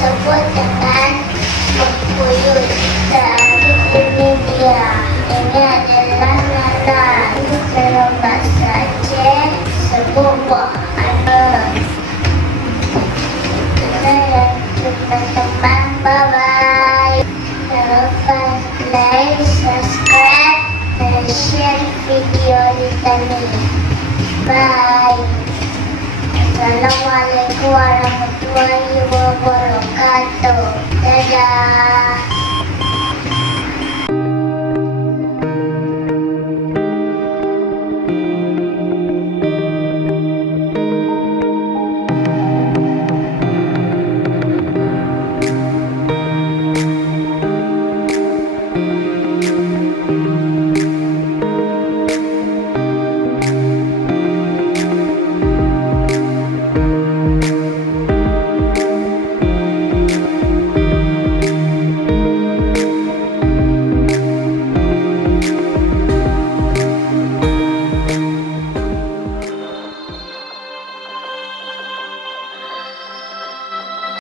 sebut dengan Bengkuyut. Jadi ini dia. Ini adalah nanas. Dalam bahasa Aceh sebut buah nanas. Saya teman-teman, bye-bye. Jangan lupa like, subscribe, dan share video ini. Bye. Assalamualaikum warahmatullahi wabarakatuh. Dadah.